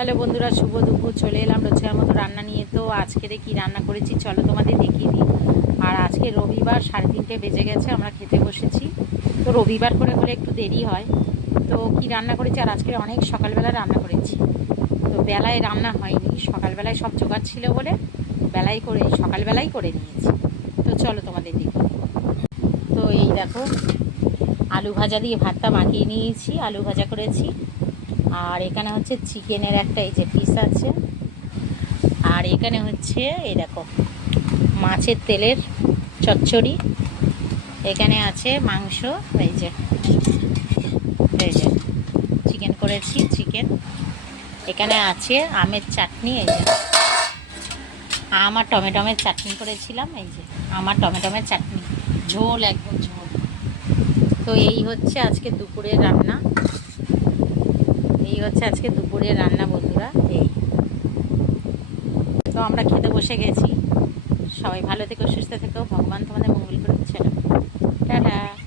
Hello বন্ধুরা, শুভ দুপুর। চলে এলাম রোজকার মতো রান্না নিয়ে। তো আজকে কি রান্না করেছি চলো তোমাদের দেখিয়ে দিই। আর আজকে রবিবার, 3:30 বেজে গেছে, আমরা খেতে বসেছি। তো রবিবার করে হলে একটু দেরি হয়। তো কি রান্না করেছি, আর আজকে অনেক সকালবেলা রান্না করেছি। তো বেলায় রান্না হয়নি, সকালবেলায় সব জোগাড় ছিল বলে সকালবেলাই করে নিয়েছি। তো চলো তোমাদের দেখি। তো এই দেখো, আলু ভাজা দিয়ে ভাতটা মাখিয়ে নিয়েছি, আলু ভাজা করেছি। আর এখানে হচ্ছে চিকেনের একটা এই যে পিস আছে। আর এখানে হচ্ছে এই দেখো মাছের তেলের চচ্চড়ি। এখানে আছে মাংস, এই যে চিকেন করেছি, চিকেন। এখানে আছে আমের চাটনি, এই যে আম আর টমেটোমের চাটনি করেছিলাম, এই যে আমার টমেটোমের চাটনি, ঝোল, একদম ঝোল। তো এই হচ্ছে আজকে দুপুরের রান্না, বন্ধুরা। তো আমরা খেতে বসে গেছি। সবাই ভালো থেকো, সুস্থ থেকো, ভগবান তোমাদের মঙ্গল করুন।